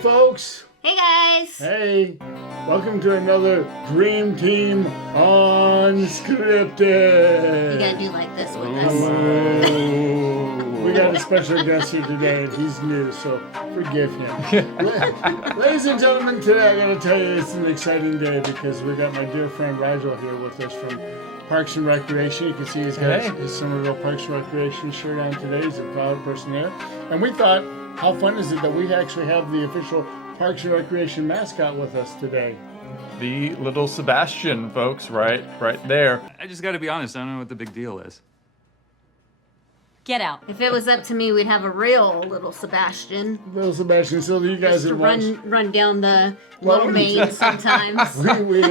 folks. Hey guys. Hey, welcome to another Dream Team Unscripted. You gotta do like this with us. We got a special guest here today, and he's new, so forgive him. Ladies and gentlemen, today I gotta tell you it's an exciting day because we got my dear friend Rigel here with us from Parks and Recreation. You can see he's got his Summerville Parks and Recreation shirt on today. He's a proud person there. And we thought, how fun is it that we actually have the official Parks and Recreation mascot with us today? The little Sebastian, folks, right there. I just gotta be honest, I don't know what the big deal is. Get out. If it was up to me, we'd have a real little Sebastian. Little Sebastian, so you guys Just to have run down the lower main sometimes. we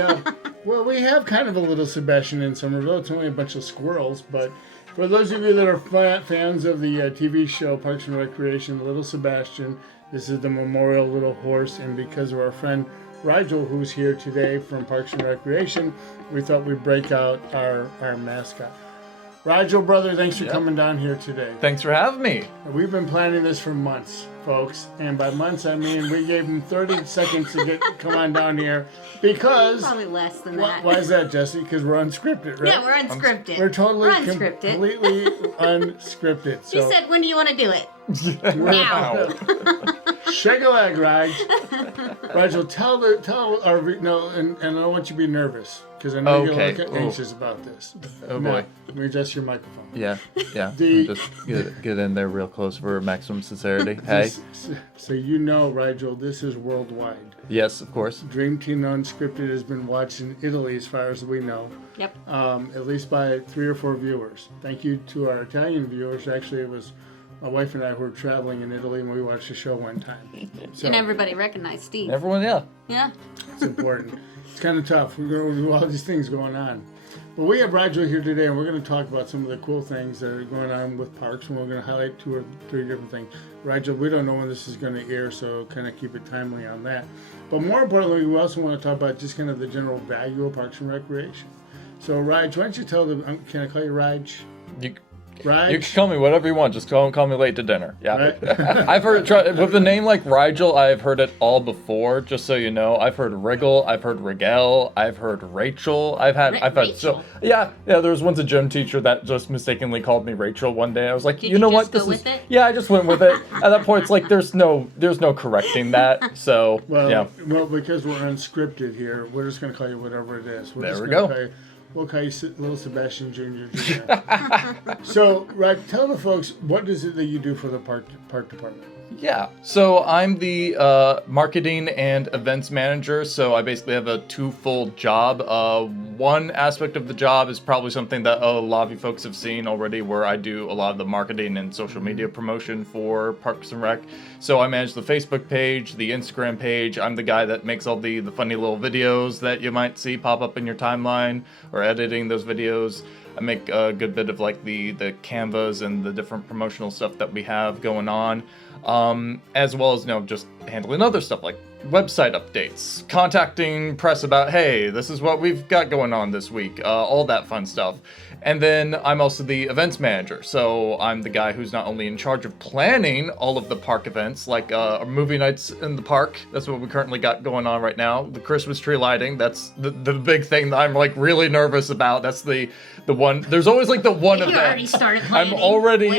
have kind of a little Sebastian in Summerville. It's only a bunch of squirrels, but for those of you that are fans of the TV show Parks and Recreation, Little Sebastian, this is the memorial little horse, and because of our friend Rigel, who's here today from Parks and Recreation, we thought we'd break out our mascot. Rigel, brother, thanks for coming down here today. Thanks for having me. We've been planning this for months, folks, and by months I mean we gave him 30 seconds to come on down here because... Probably less than that. Why is that, Jesse? Because we're unscripted, right? Yeah, we're unscripted. We're totally, we're unscripted. completely unscripted. So. You said, when do you want to do it? Now. Shake a leg, Raj. Rigel, tell our and I don't want you to be nervous because I know you're anxious about this. Oh now, boy. let me adjust your microphone. Yeah. The- Just get in there real close for maximum sincerity. Hey. So you know, Rigel, this is worldwide. Yes, of course. Dream Team Unscripted has been watched in Italy, as far as we know. Yep. At least by 3 or 4 viewers. Thank you to our Italian viewers. Actually, it was my wife and I were traveling in Italy and we watched the show one time. So And everybody recognized Steve. Everyone, yeah. Yeah. it's important. It's kind of tough. We're going to do all these things going on. But we have Rigel here today, and we're going to talk about some of the cool things that are going on with parks, and we're going to highlight 2 or 3 different things. Rigel, we don't know when this is going to air, so kind of keep it timely on that. But more importantly, we also want to talk about just kind of the general value of Parks and Recreation. So, Raj, why don't you tell them, can I call you Raj? Raj? You can call me whatever you want. Just call me late to dinner. Yeah. Right? I've heard with a name like Rigel, I've heard it all before. Just so you know, I've heard Wriggle, I've heard Rigel, I've heard Rachel. I've had Rachel. yeah. There was once a gym teacher that just mistakenly called me Rachel one day. I was like, Did you know you what? just go with it? Yeah, I just went with it. At that point, it's like there's no correcting that. So Well, because we're unscripted here, we're just going to call you whatever it is. There we go. We'll call you Little Sebastian Jr. So, Raj, tell the folks, what is it that you do for the park department? Yeah, so I'm the marketing and events manager, so I basically have a twofold job. One aspect of the job is probably something that a lot of you folks have seen already, where I do a lot of the marketing and social media promotion for Parks and Rec. So I manage the Facebook page, the Instagram page. I'm the guy that makes all the funny little videos that you might see pop up in your timeline, or editing those videos. I make a good bit of like the canvas and the different promotional stuff that we have going on. As well as, just handling other stuff like website updates, contacting press about, hey, this is what we've got going on this week, all that fun stuff. And then I'm also the events manager, so I'm the guy who's not only in charge of planning all of the park events, like our movie nights in the park. That's what we currently got going on right now. The Christmas tree lighting, that's the big thing that I'm like really nervous about. That's the one. There's always like the one event. You already started planning.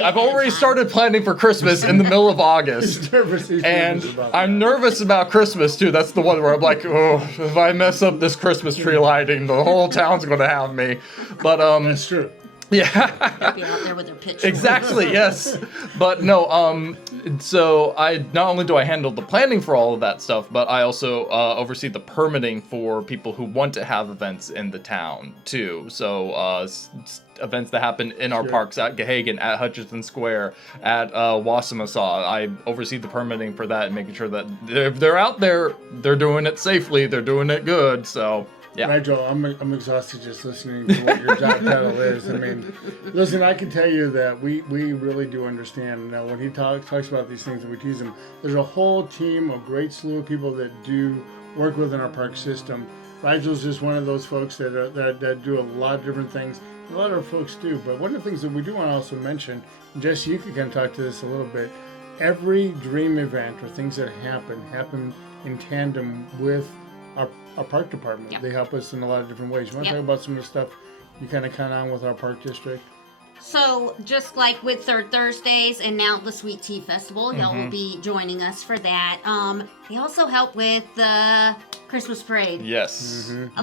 I've already started planning for Christmas in the middle of August. He's nervous about I'm nervous about Christmas too. That's the one where I'm like, oh, if I mess up this Christmas tree lighting, the whole town's gonna have me. But That's true. Yeah. They'll be out there with their pitchforks. Exactly, yes. But no, so not only do I handle the planning for all of that stuff, but I also oversee the permitting for people who want to have events in the town too. So events that happen in our parks at Gahagan, at Hutchinson Square, at Wassamasaw. I oversee the permitting for that and making sure that if they're out there, they're doing it safely, they're doing it good. So yeah. Rigel, I'm exhausted just listening to what your job title is. I mean, listen, I can tell you that we really do understand. Now, when he talks about these things and we tease him, there's a whole team, a great slew of people that do work within our park system. Rigel's just one of those folks that do a lot of different things. A lot of folks do, but one of the things that we do want to also mention, and Jesse, you can kind of talk to this a little bit, every dream event or things that happen in tandem with our park department. Yep. They help us in a lot of different ways. You want to talk about some of the stuff you kind of count on with our park district? So, just like with Third Thursdays and now the Sweet Tea Festival, y'all will be joining us for that. They also help with the Christmas Parade. Yes. A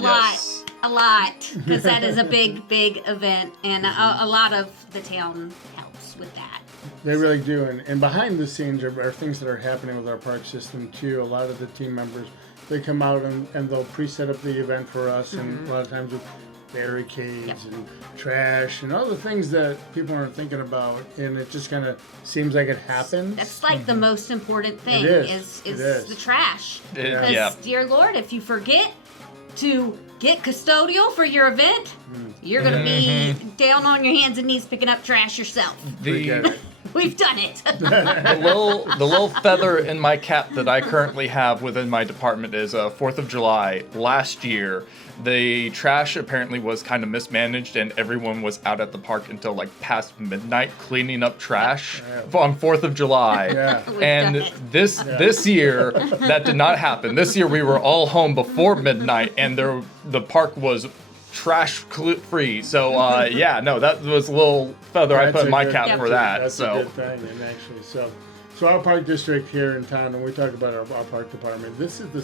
lot, because that is a big, big event, and a lot of the town helps with that. They really do, and behind the scenes are things that are happening with our park system too. A lot of the team members, they come out and they'll pre-set up the event for us, and a lot of times with barricades and trash and all the things that people aren't thinking about, and it just kind of seems like it happens. That's like the most important thing It is. the trash. Yeah. Because, dear Lord, if you forget to get custodial for your event, you're going to be down on your hands and knees picking up trash yourself. Forget it. We've done it. The little feather in my cap that I currently have within my department is 4th of July. Last year, the trash apparently was kind of mismanaged, and everyone was out at the park until like past midnight cleaning up trash on 4th of July. Yeah. And this year, that did not happen. This year, we were all home before midnight, and the park was trash free. So that was a little feather I put in my cap for that. That's so a good thing, and actually, so our park district here in town, and we talk about our park department. This is the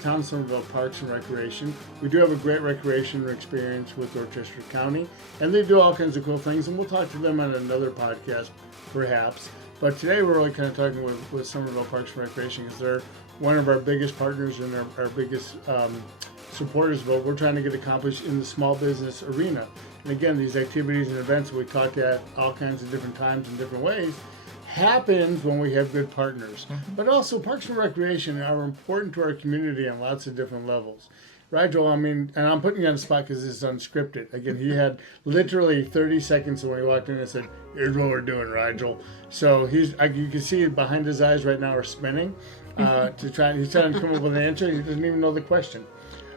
town of Summerville Parks and Recreation. We do have a great recreation experience with Dorchester County, and they do all kinds of cool things, and we'll talk to them on another podcast, perhaps. But today we're really kind of talking with Summerville Parks and Recreation because they're one of our biggest partners and our biggest supporters of what we're trying to get accomplished in the small business arena. And again, these activities and events we talked at all kinds of different times in different ways happens when we have good partners. But also Parks and Recreation are important to our community on lots of different levels. Right, Joel? I mean, and I'm putting you on the spot because this is unscripted. Again, he had literally 30 seconds when he walked in and said, "Here's what we're doing, Rigel." So you can see behind his eyes right now are spinning he's trying to come up with an answer. He doesn't even know the question.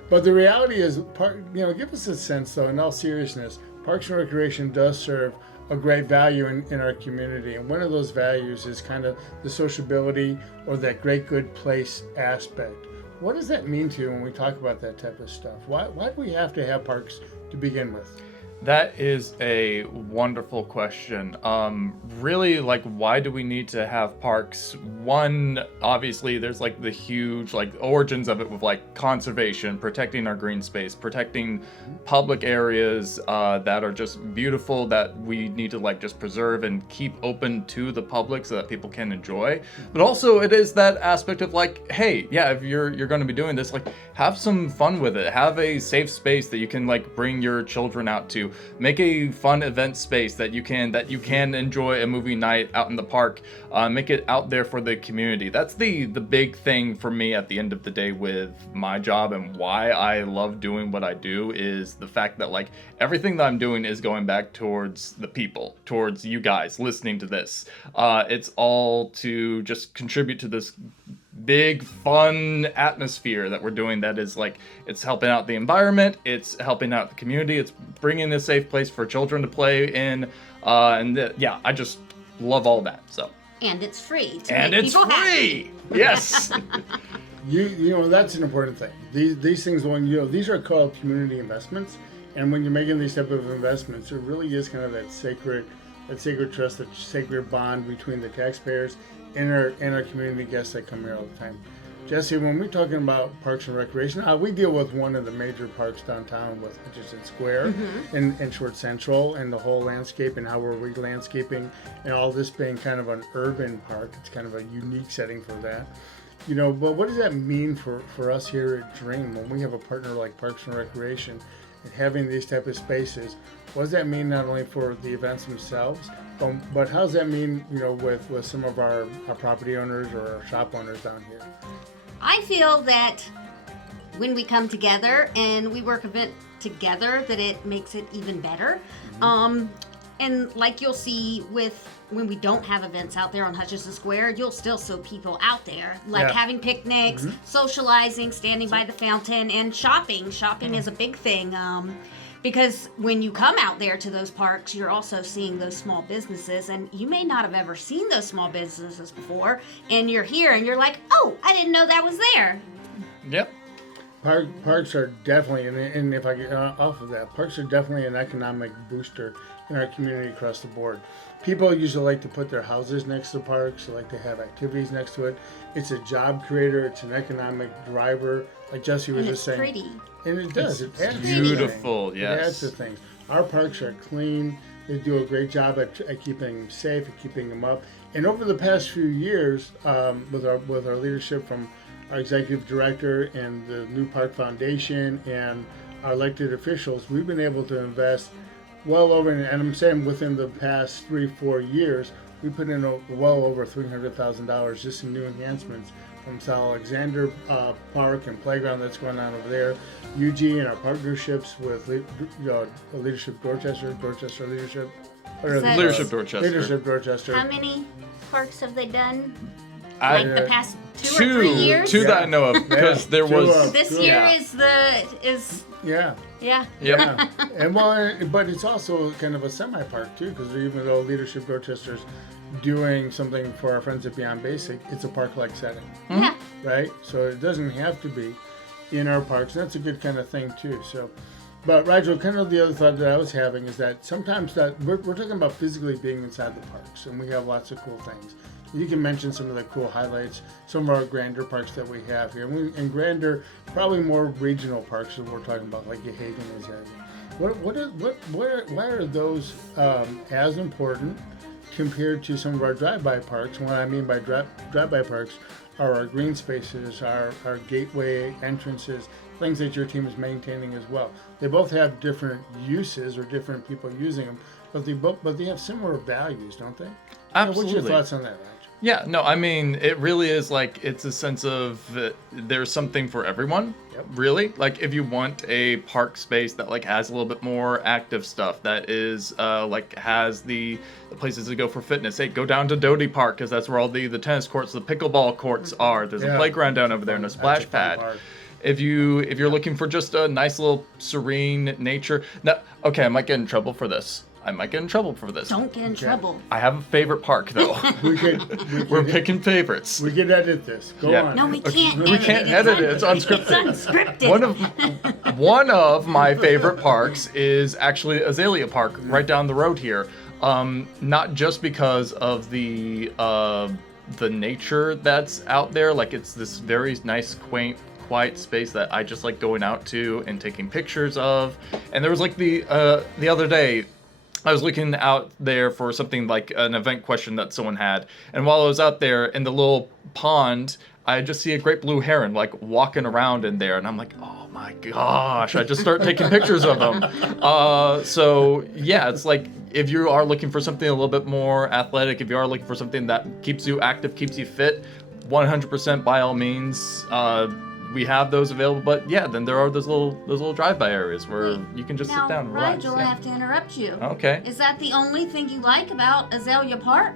But the reality is, give us a sense, though, in all seriousness, Parks and Recreation does serve a great value in our community. And one of those values is kind of the sociability or that great good place aspect. What does that mean to you when we talk about that type of stuff? Why do we have to have parks to begin with? That is a wonderful question. Really, like, why do we need to have parks? One, obviously, there's like the huge origins of it with like conservation, protecting our green space, protecting public areas that are just beautiful that we need to just preserve and keep open to the public so that people can enjoy. But also, it is that aspect of hey, yeah, if you're going to be doing this, have some fun with it. Have a safe space that you can bring your children out to. Make a fun event space that you can enjoy a movie night out in the park. Make it out there for the community. That's the big thing for me at the end of the day with my job, and why I love doing what I do is the fact that everything that I'm doing is going back towards the people, towards you guys listening to this. It's all to just contribute to this big fun atmosphere that we're doing that is it's helping out the environment, it's helping out the community, it's bringing a safe place for children to play in, I just love all that. So and it's free and make it's people free happy. Yes. That's an important thing. These things, these are called community investments, and when you're making these type of investments, it really is kind of that sacred trust, that sacred bond between the taxpayers and our community guests that come here all the time. Jesse, when we're talking about Parks and Recreation, we deal with one of the major parks downtown with Hutchinson Square and Short Central, and the whole landscape and how we're re-landscaping, and all this being kind of an urban park. It's kind of a unique setting for that. But what does that mean for us here at Dream when we have a partner like Parks and Recreation and having these type of spaces? What does that mean not only for the events themselves, but how does that mean, with some of our property owners or our shop owners down here? I feel that when we come together and we work event together, that it makes it even better. And you'll see when we don't have events out there on Hutchinson Square, you'll still see people out there, having picnics, socializing, standing by the fountain, and shopping. Shopping is a big thing. Because when you come out there to those parks, you're also seeing those small businesses, and you may not have ever seen those small businesses before, and you're here and you're like, oh, I didn't know that was there. Yep. Parks are definitely, and if I get off of that, parks are definitely an economic booster in our community across the board. People usually like to put their houses next to parks, they like to have activities next to it. It's a job creator, it's an economic driver, like Jesse was And just it's saying. pretty. And it does. It adds to beautiful, things. yes. It adds to things. Our parks are clean. They do a great job at keeping them safe, at keeping them up. And over the past few years, with our leadership from our executive director and the new park foundation and our elected officials, we've been able to invest well over, and I'm saying within the past 3-4 years, we put in well over $300,000 just in new enhancements from South Alexander Park and playground that's going on over there. UG and our partnerships with Leadership Dorchester Leadership. Leadership Dorchester. Leadership Dorchester. How many parks have they done? I- Like the past 2 or 3 years? Two that I know of, because there Two was. of- This Good. year Yeah. is Yeah. yeah. Yep. Yeah. And but it's also kind of a semi-park too, because even though Leadership Dorchester's doing something for our friends at Beyond Basic, it's a park-like setting, Yeah. right? So it doesn't have to be in our parks, and that's a good kind of thing too. So, but Rigel, kind of the other thought that I was having is that sometimes that we're talking about physically being inside the parks, and we have lots of cool things. You can mention some of the cool highlights, some of our grander parks that we have here, and grander, probably more regional parks that we're talking about, like Hagen is. Why are those as important compared to some of our drive-by parks? And what I mean by drive-by parks are our green spaces, our gateway entrances, things that your team is maintaining as well. They both have different uses or different people using them, but they have similar values, don't they? Absolutely. What's your thoughts on that, Raj? Yeah, no, I mean, it really is like, it's a sense of there's something for everyone, really. Like, if you want a park space that, like, has a little bit more active stuff, that is, like, has the places to go for fitness. Hey, go down to Doty Park, because that's where all the tennis courts, the pickleball courts are. There's a playground down over there and a splash That's a fun pad. park. If you're looking for just a nice little serene nature. Now, okay, I might get in trouble for this. Don't get in trouble. I have a favorite park, though. We're picking favorites. We can edit this. Go Yeah. on. No, we can't. We can't edit it. It's unscripted. It's unscripted. One of my favorite parks is actually Azalea Park, right down the road here. Not just because of the nature that's out there. Like, it's this very nice, quaint, quiet space that I just like going out to and taking pictures of. And there was like the other day, I was looking out there for something like an event question that someone had. And while I was out there in the little pond, I just see a great blue heron like walking around in there. And I'm like, oh my gosh, I just start taking pictures of them. So yeah, it's like, if you are looking for something a little bit more athletic, if you are looking for something that keeps you active, keeps you fit, 100% by all means, we have those available. But yeah, then there are those little drive-by areas where you can just sit down and relax. Rigel, I have to interrupt you. Okay. Is that the only thing you like about Azalea Park?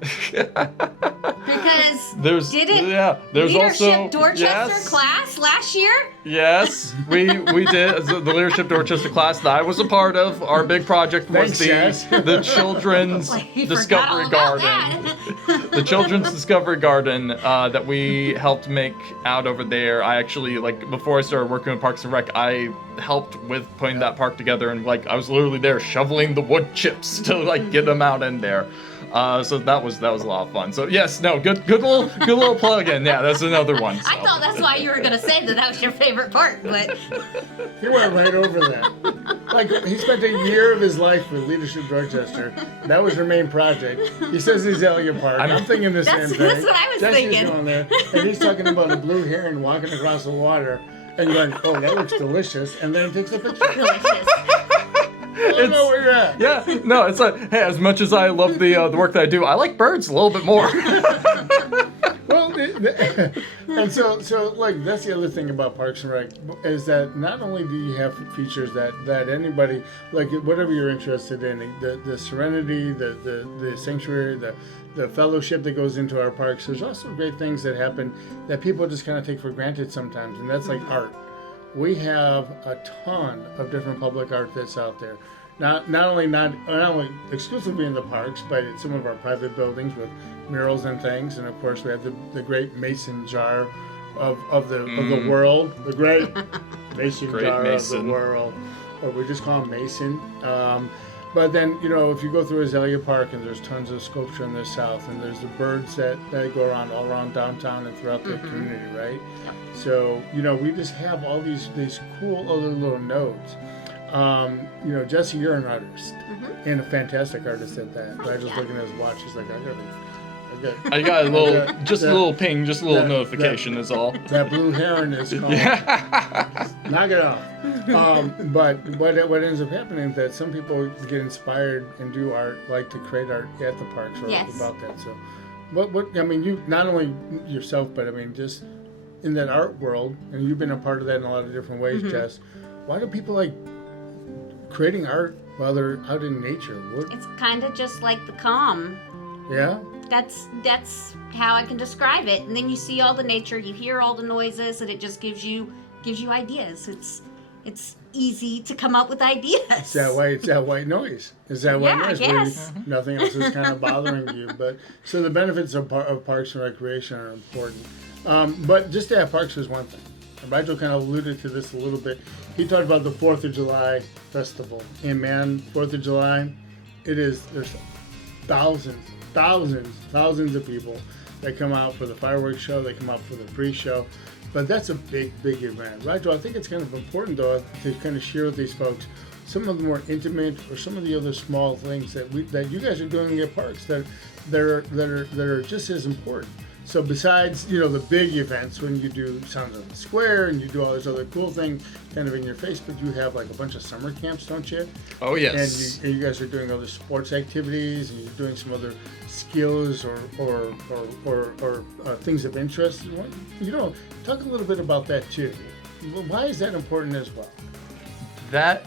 Because There's Leadership also Dorchester class last year? Yes, we did the Leadership Dorchester class that I was a part of. Our big project was Thanks, Jess. the children's Like, you discovery forgot all about garden. that. The children's discovery garden that we helped make out over there. I actually, like, before I started working with Parks and Rec, I helped with putting that park together, and like I was literally there shoveling the wood chips to like get them out in there. So that was a lot of fun. So yes, no, good little plug in. Yeah, that's another one. So. I thought that's why you were gonna say that was your favorite part, but He went right over that. Like, he spent a year of his life with Leadership Dorchester. That was her main project. He says Azalea Park. I'm thinking the same thing. that's what I was Jesse's thinking. going there, and he's talking about a blue heron walking across the water, and you're like, oh, that looks delicious. And then he takes a picture. delicious. I don't know where you're at. Yeah, no, it's like, hey, as much as I love the work that I do, I like birds a little bit more. Well, and so like that's the other thing about Parks and Rec is that not only do you have features that anybody, like whatever you're interested in, the serenity, the sanctuary, the fellowship that goes into our parks. There's also great things that happen that people just kind of take for granted sometimes, and that's like art. we have a ton of different public art that's out there. Not only exclusively in the parks, but in some of our private buildings with murals and things. And of course, we have the great mason jar of the world, the great mason jar of the world, or we just call him Mason. But then, if you go through Azalea Park, and there's tons of sculpture in the south, and there's the birds that go around all around downtown and throughout the community, right? Yep. So, we just have all these cool other little nodes. Jesse, you're an artist, and a fantastic artist at that. I just looking at his watch, he's like, I got a little, a little ping, just a little notification is all. That blue heron is called. Knock it off. But what ends up happening is that some people get inspired and do art, like to create art at the parks or about that. So, you not only yourself, but just in that art world, and you've been a part of that in a lot of different ways, Jess. Why do people like creating art while they're out in nature? It's kind of just like the calm. Yeah. That's how I can describe it. And then you see all the nature, you hear all the noises, and it just gives you ideas. It's easy to come up with ideas. It's that white noise. It's that white noise. I guess. Nothing else is kind of bothering you. But so the benefits of parks and recreation are important. But just to have parks is one thing. And Rigel kind of alluded to this a little bit. He talked about the 4th of July festival. And man, 4th of July, there's thousands of people that come out for the fireworks show, they come out for the pre-show, but that's a big event. Rigel, I think it's kind of important though to kind of share with these folks some of the more intimate or some of the other small things that you guys are doing in your parks that are just as important. So besides, the big events when you do Sounds of the Square and you do all this other cool thing kind of in your face, but you have like a bunch of summer camps, don't you? Oh, yes. And you guys are doing other sports activities and you're doing some other skills or things of interest. Talk a little bit about that too. Why is that important as well? That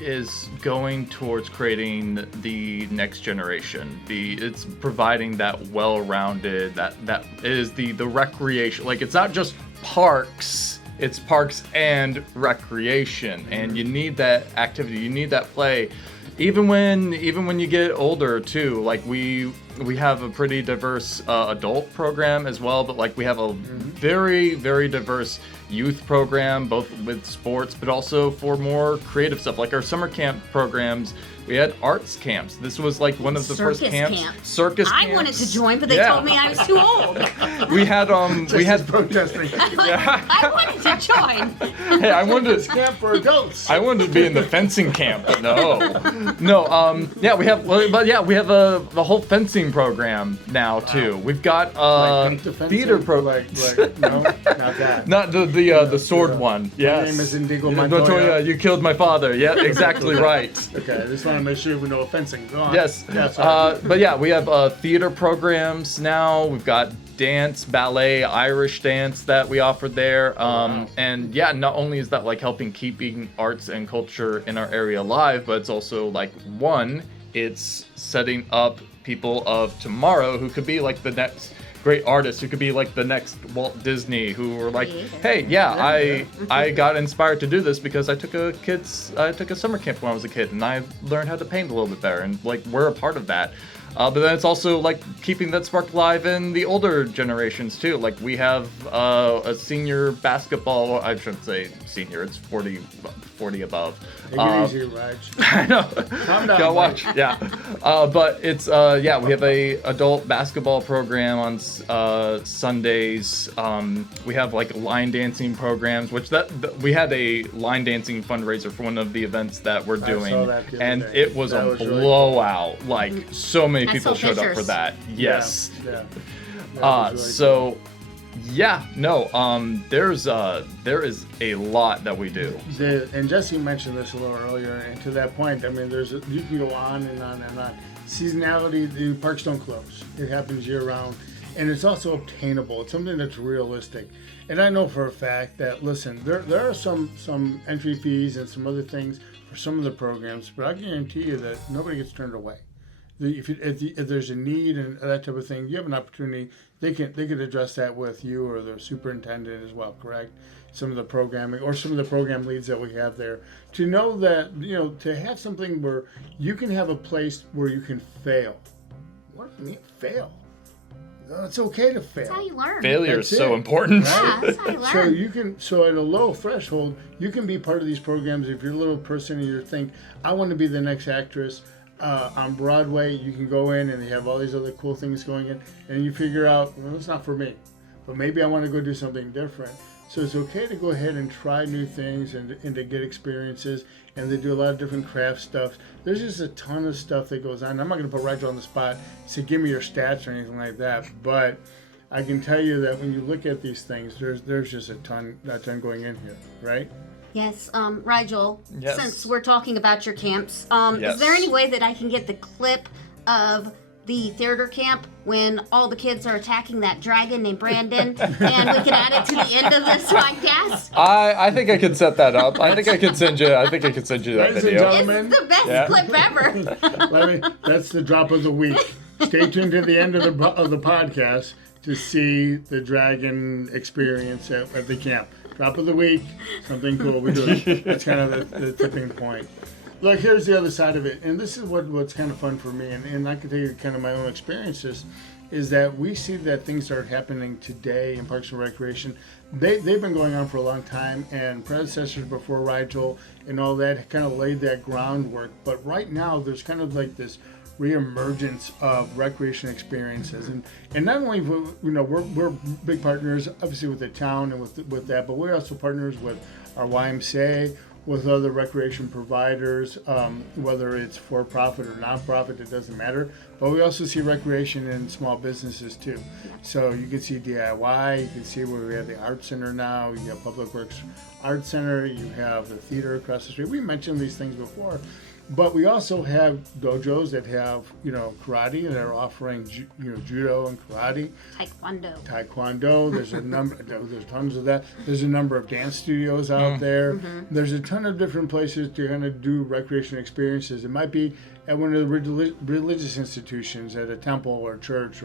is going towards creating the next generation. It's providing that well-rounded, that is the recreation. Like, it's not just parks, it's parks and recreation. And you need that activity, you need that play. Even when you get older too, like we have a pretty diverse adult program as well, but like we have a very, very diverse youth program, both with sports, but also for more creative stuff. Like our summer camp programs, we had arts camps. This was like one of the first camps. Circus camps. I wanted to join, but they told me I was too old. We had protesting. I wanted to join. Hey, I wanted to camp for adults. I wanted to be in the fencing camp, but no. We have the whole fencing program now too. We've got theater program. No, not that. Not the sword one. Yes. My name is Indigo Montoya. You killed my father. Yeah, exactly right. Okay, I just want to make sure we know fencing. Go on. Yes. But yeah, we have theater programs now. We've got dance, ballet, Irish dance that we offer there. And yeah, not only is that like helping keeping arts and culture in our area alive, but it's also like it's setting up people of tomorrow who could be like the next great artists, who could be like the next Walt Disney, who were like, hey, I got inspired to do this because I took a summer camp when I was a kid and I learned how to paint a little bit better, and like we're a part of that. But then it's also like keeping that spark alive in the older generations too. Like we have a senior basketball, I shouldn't say senior, it's 40 above. Take it easy, Raj. I know. Calm down. Go watch. Yeah. But it's we have a adult basketball program on Sundays. We have like line dancing programs, which we had a line dancing fundraiser for one of the events that we're doing, I saw that the other and day. it was a blowout. Really like so many people showed up for that. Yes. Yeah. So. Yeah, no, there is a lot that we do. And Jesse mentioned this a little earlier, and to that point, I mean, you can go on and on and on. Seasonality, the parks don't close. It happens year round, and it's also obtainable. It's something that's realistic. And I know for a fact that, listen, there are some entry fees and some other things for some of the programs, but I guarantee you that nobody gets turned away. If there's a need and that type of thing, you have an opportunity. They could address that with you or the superintendent as well. Correct? Some of the programming or some of the program leads that we have there, to know that, to have something where you can have a place where you can fail. What do you mean fail? No, it's okay to fail. That's how you learn. Failure That's is so it. important. Yeah, that's how you learn. So at a low threshold, you can be part of these programs. If you're a little person and you think, I want to be the next actress on Broadway, you can go in and they have all these other cool things going in, and you figure out, well, it's not for me, but maybe I want to go do something different. So it's okay to go ahead and try new things and to get experiences, and they do a lot of different craft stuff. There's just a ton of stuff that goes on. I'm not going to put Rigel on the spot, say give me your stats or anything like that, but I can tell you that when you look at these things, there's just a ton going in here, right? Yes, Rigel, Yes. since we're talking about your camps, Yes. is there any way that I can get the clip of the theater camp when all the kids are attacking that dragon named Brandon, and we can add it to the end of this podcast? I think I can set that up. I think I can send you that Ladies and video. gentlemen, It's the best Yeah. clip ever. that's the drop of the week. Stay tuned to the end of the podcast to see the dragon experience at the camp. Drop of the week, something cool. We do it. That's kind of the tipping point. Look, here's the other side of it, and this is what's kind of fun for me, and I can tell you kind of my own experiences, is that we see that things are happening today in Parks and Recreation. They've been going on for a long time, and predecessors before Rigel and all that kind of laid that groundwork. But right now, there's kind of like this reemergence of recreation experiences, and not only we're big partners obviously with the town and with that, but we're also partners with our YMCA, with other recreation providers, whether it's for profit or non-profit, it doesn't matter. But we also see recreation in small businesses too. So you can see DIY, you can see where we have the art center now, you have Public Works Art Center, you have the theater across the street. We mentioned these things before. But we also have dojos that have, karate, and are offering, judo and karate. Taekwondo. There's a number. There's tons of that. There's a number of dance studios out there. Mm-hmm. There's a ton of different places to kind of do recreation experiences. It might be at one of the religious institutions, at a temple or church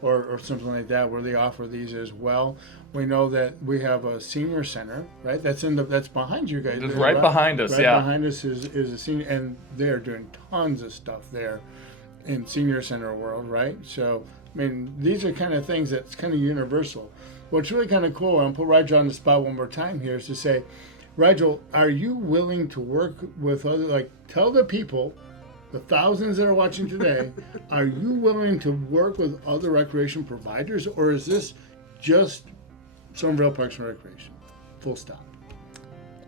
or something like that, where they offer these as well. We know that we have a senior center, right? That's behind you guys. It's right behind us, yeah. Right behind us is a senior, and they're doing tons of stuff there in senior center world, right? So, I mean, these are kind of things that's kind of universal. What's really kind of cool, and I'll put Rigel on the spot one more time here, is to say, Rigel, are you willing to work with other, tell the people, the thousands that are watching today, are you willing to work with other recreation providers, or is this just Summerville Parks and Recreation? Full stop.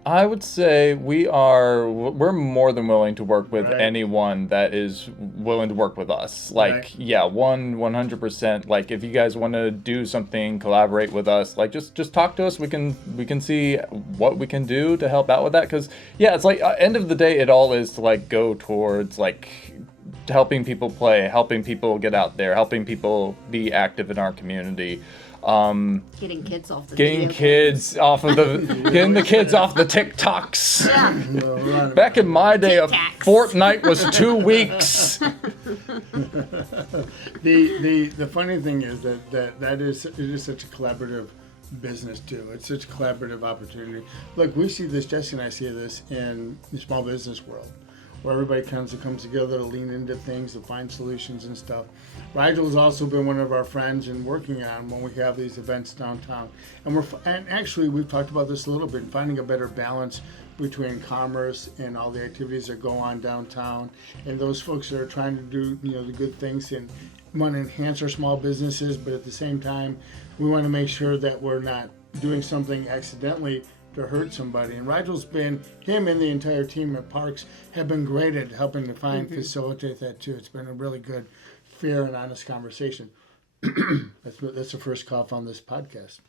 I would say we're more than willing to work with anyone that is willing to work with us. 100%. Like, if you guys want to do something, collaborate with us, just talk to us. We can see what we can do to help out with that. Because it's end of the day, it all is to go towards helping people play, helping people get out there, helping people be active in our community. Getting kids off the getting the kids off the TikToks. Yeah. Back in my day, a fortnight was 2 weeks. The funny thing is that it is such a collaborative business too. It's such a collaborative opportunity. Look, we see this, Jesse and I see this in the small business world, where everybody comes together to lean into things, to find solutions and stuff. Rigel has also been one of our friends in working on when we have these events downtown. And actually, we've talked about this a little bit, finding a better balance between commerce and all the activities that go on downtown, and those folks that are trying to do the good things and want to enhance our small businesses, but at the same time, we want to make sure that we're not doing something accidentally to hurt somebody. And Rigel's him and the entire team at Parks have been great at helping to facilitate that too. It's been a really good, fair and honest conversation. That's the first cough on this podcast.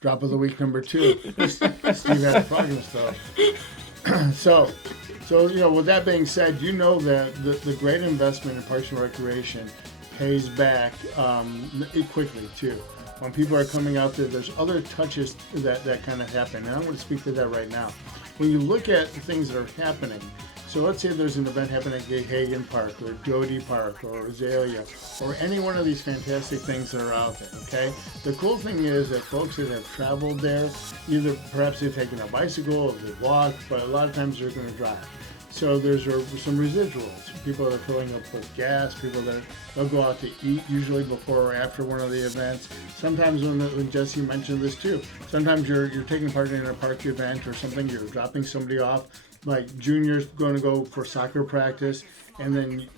Drop of the week number 2. Steve had a frog in his throat. So with that being said, that the great investment in Parks and Recreation pays back quickly too. When people are coming out there, there's other touches that kind of happen, and I'm going to speak to that right now. When you look at the things that are happening, So let's say there's an event happening at Hagen Park or Jody Park or Azalea or any one of these fantastic things that are out there, okay? The cool thing is that folks that have traveled there, either perhaps they've taken a bicycle or they walk, but a lot of times they're going to drive. So there's some residuals. People that are filling up with gas, people that they'll go out to eat usually before or after one of the events. Sometimes when Jesse mentioned this too, sometimes you're taking part in a park event or something, you're dropping somebody off, like Junior's going to go for soccer practice, and then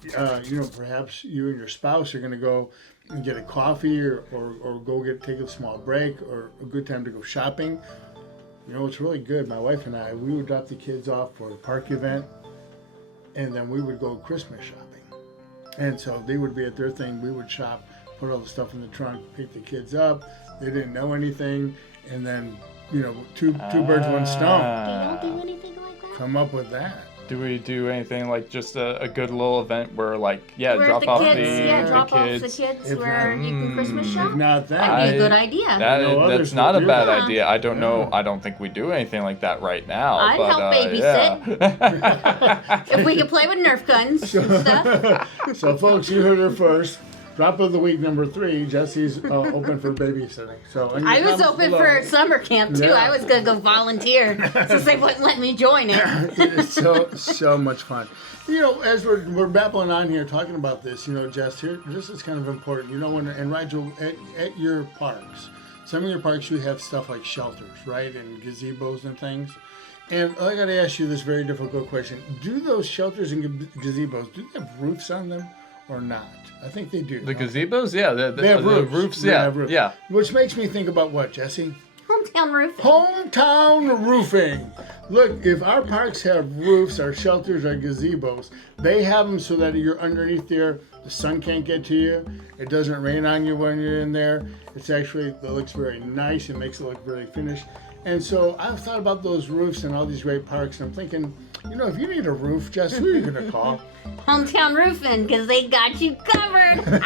perhaps you and your spouse are going to go and get a coffee or go take a small break or a good time to go shopping. You know, it's really good. My wife and I, we would drop the kids off for a park event, and then we would go Christmas shopping. And so they would be at their thing, we would shop, put all the stuff in the trunk, pick the kids up. They didn't know anything, and then, two birds, one stone. You don't do anything like that? Come up with that. Do we do anything like just a good little event where Where drop off the kids? off the kids where you can Christmas shop? If not that, That'd be a good idea. That's not a do bad that. idea. I don't know. I don't think we do anything like that right now. I'd but, help babysit. Yeah. If we could play with Nerf guns and stuff. so folks, you heard her first. Drop of the week number 3. Jesse's open for babysitting. So I was open for summer camp too. Yeah. I was gonna go volunteer since they wouldn't let me join it. It's so much fun. As we're babbling on here talking about this, Jess, here this is kind of important. And Rigel, at your parks, some of your parks you have stuff like shelters, right, and gazebos and things. And I got to ask you this very difficult question: do those shelters and gazebos do they have roofs on them or not? I think they do. The gazebos, yeah, They have the roofs. roofs, They yeah, have roofs. yeah. Which makes me think about what, Jesse? Hometown roofing. Hometown roofing. Look, if our parks have roofs, our shelters, our gazebos, they have them so that you're underneath there. The sun can't get to you. It doesn't rain on you when you're in there. It looks very nice. It makes it look really finished. And so I've thought about those roofs and all these great parks, and I'm thinking, if you need a roof, Jess, who are you going to call? Hometown roofing, because they got you covered.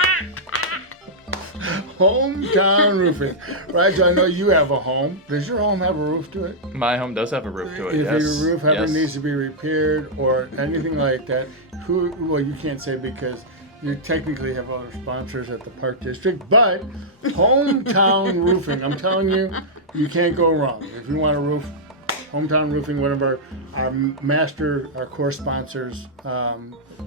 Hometown roofing. Right, so I know you have a home. Does your home have a roof to it? My home does have a roof to it. If Yes. your roof ever yes. needs to be repaired or anything like that, you can't say because you technically have other sponsors at the park district, but Hometown Roofing, I'm telling you, you can't go wrong. If you want a roof, Hometown Roofing, one of our core sponsors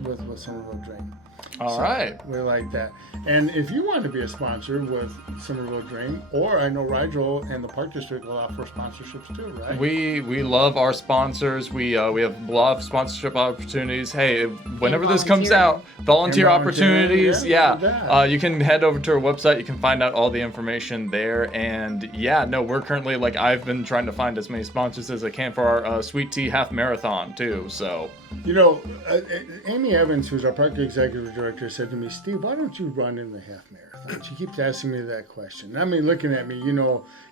with Summerville Dream. All right. We like that. And if you want to be a sponsor with Summerville Dream, or I know Rigel and the Park District allow for sponsorships too, right? We love our sponsors. We have a lot of sponsorship opportunities. Hey, whenever this comes out, volunteer And volunteering, opportunities. yeah, look at that. You can head over to our website. You can find out all the information there. And we're currently I've been trying to find as many sponsors as I can for our Sweet Tea Half Marathon too. So. Amy Evans, who's our park executive director, said to me, Steve, why don't you run in the half marathon? She keeps asking me that question. I mean, looking at me,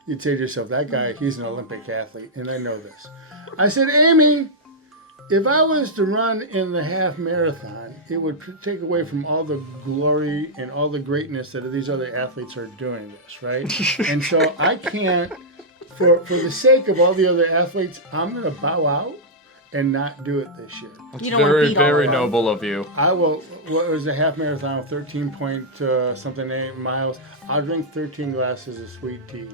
you'd say to yourself, that guy, he's an Olympic athlete, and I know this. I said, Amy, if I was to run in the half marathon, it would take away from all the glory and all the greatness that these other athletes are doing this, right? And so I can't, for the sake of all the other athletes, I'm going to bow out and not do it this year. It's You don't wanna very, beat all very of them. noble of you. I will. What was a half marathon? 8 miles. I'll drink 13 glasses of sweet tea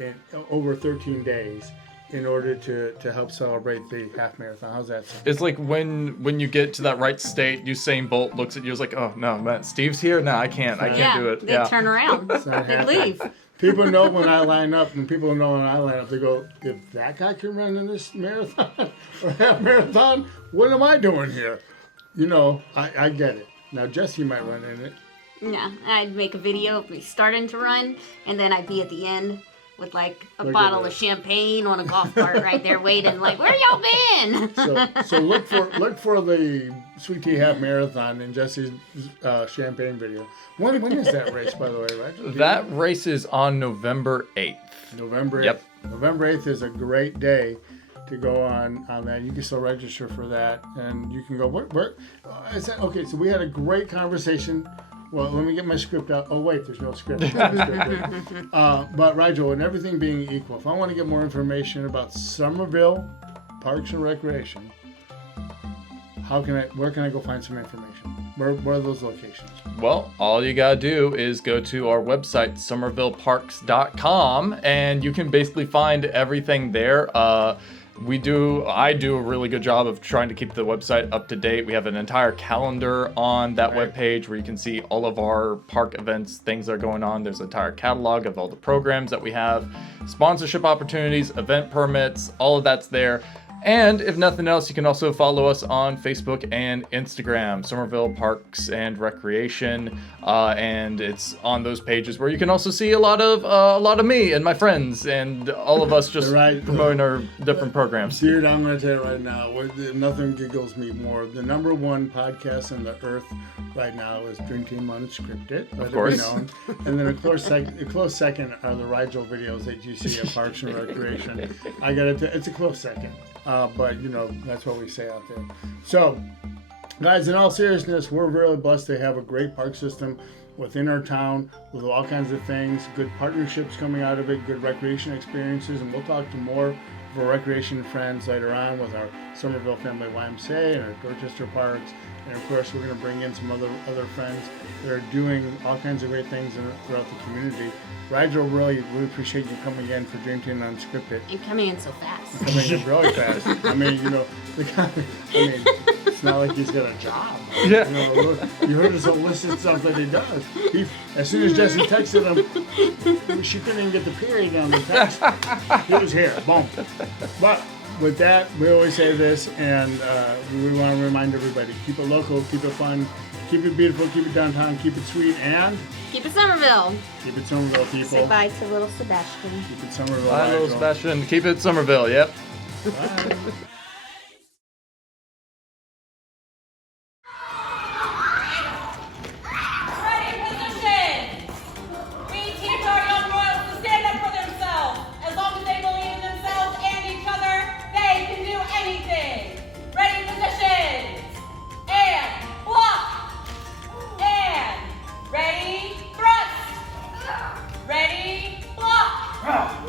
in over 13 days in order to help celebrate the half marathon. How's that sound? It's like when you get to that right state, Usain Bolt looks at you, is like, oh no, man, Steve's here. No, I can't do it. They turn around. not They happening. leave. People know when I line up, and people know when I line up, they go, if that guy can run in this marathon or half marathon, what am I doing here? I get it. Now, Jesse might run in it. Yeah, I'd make a video of me starting to run, and then I'd be at the end with a Look at bottle of this. champagne on a golf cart right there waiting, where y'all been? So look for the Sweet Tea Half Marathon in Jesse's champagne video. When is that race, by the way, right? That race is on November 8th. November 8th. Yep. November 8th is a great day to go on that. You can still register for that, and you can go. Where is that? Okay, so we had a great conversation. Well, let me get my script out. Oh, wait, there's no script. But, Rigel, and everything being equal, if I want to get more information about Summerville Parks and Recreation, where can I go find some information? Where are those locations? Well, all you gotta do is go to our website, summervilleparks.com, and you can basically find everything there. I do a really good job of trying to keep the website up to date. We have an entire calendar on that webpage where you can see all of our park events, things that are going on. There's an entire catalog of all the programs that we have, sponsorship opportunities, event permits, all of that's there. And if nothing else, you can also follow us on Facebook and Instagram, Summerville Parks and Recreation, and it's on those pages where you can also see a lot of me and my friends and all of us just promoting our different programs. Dude, I'm going to tell you right now, nothing giggles me more. The number one podcast on the earth right now is Team Unscripted. Of course. And then a close second are the Rigel videos that you see at Parks and Recreation. I got to it's a close second. But that's what we say out there. So, guys, in all seriousness, we're really blessed to have a great park system within our town with all kinds of things, good partnerships coming out of it, good recreation experiences, and we'll talk to more of our recreation friends later on with our Summerville Family YMCA and our Dorchester Parks. And of course, we're going to bring in some other friends that are doing all kinds of great things throughout the community. Rigel, really appreciate you coming in for Dream Team Unscripted. And coming in so fast. Coming in really fast. I mean, it's not like he's got a job. Yeah. You heard his illicit stuff that he does. As soon as Jesse texted him, she couldn't even get the period on the text. He was here. Boom. But with that, we always say this, and we want to remind everybody, keep it local, keep it fun, keep it beautiful, keep it downtown, keep it sweet, and keep it Summerville. Keep it Summerville, people. Say bye to little Sebastian. Keep it Summerville. Bye, little Sebastian. Keep it Summerville, yep. Bye. Ready, block!